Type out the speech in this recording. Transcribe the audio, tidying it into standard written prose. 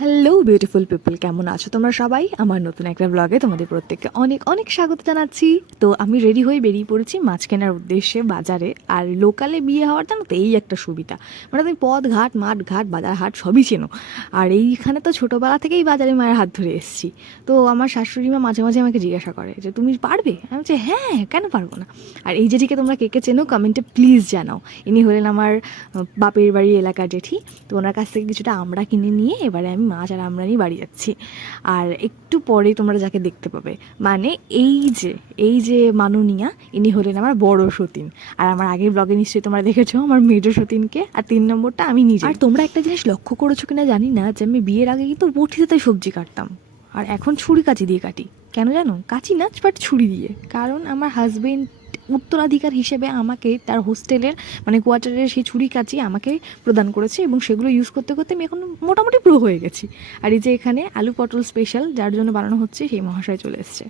Hello beautiful people, কেমন আছো তোমরা সবাই? আমার নতুন একটা ব্লগে তোমাদের প্রত্যেককে অনেক অনেক স্বাগত জানাচ্ছি। তো আমি রেডি হয়ে বেরিয়ে পড়েছি মাছ কেনার উদ্দেশ্যে বাজারে। আর লোকালে বিয়ে হওয়ার জানো তো এই একটা সুবিধা, মানে তুমি পথ ঘাট মাঠ ঘাট বাজার হাট সবই চেনো। আর এইখানে তো ছোটোবেলা থেকেই বাজারে মায়ের হাত ধরে এসেছি। তো আমার শাশুড়ি মা মাঝে মাঝে আমাকে জিজ্ঞাসা করে যে তুমি পারবে, আমি বলছি হ্যাঁ, কেন পারবো না। আর এই জেঠিকে তোমরা কে কে চেনো কমেন্টে প্লিজ জানাও। ইনি হলেন আমার বাপের বাড়ি এলাকার জেঠি। তো ওনার কাছ থেকে কিছুটা আমরা কিনে নিয়ে এবারে আমি মাছ আর আমরা নিয়ে বাড়ি যাচ্ছি। আর একটু পরেই তোমরা যাকে দেখতে পাবে, মানে এই যে মাননীয়া, ইনি হলেন আমার বড় সতীন। আর আমার আগের ব্লগে নিশ্চয়ই তোমরা দেখেছো আমার মেজো সতীনকে, আর 3 নম্বরটা আমি নিজে। আর তোমরা একটা জিনিস লক্ষ্য করেছো কিনা জানি না, যে আমি বিয়ের আগে কিন্তু বটিতে সবজি কাটতাম, আর এখন ছুরি কাঁচি দিয়ে কাটি। কেন জানো? কাঁচি না, বাট ছুরি দিয়ে। কারণ আমার হাজবেন্ড উত্তরাধিকার হিসেবে আমাকে তার হোস্টেলের মানে কোয়ার্টারের সেই ছুরি কাঁচি আমাকে প্রদান করেছে, এবং সেগুলো ইউজ করতে করতে আমি এখন মোটামুটি প্রো হয়ে গেছি। আর এই যে এখানে আলু পটল স্পেশাল যার জন্য বানানো হচ্ছে সেই মহাশয় চলে এসছে।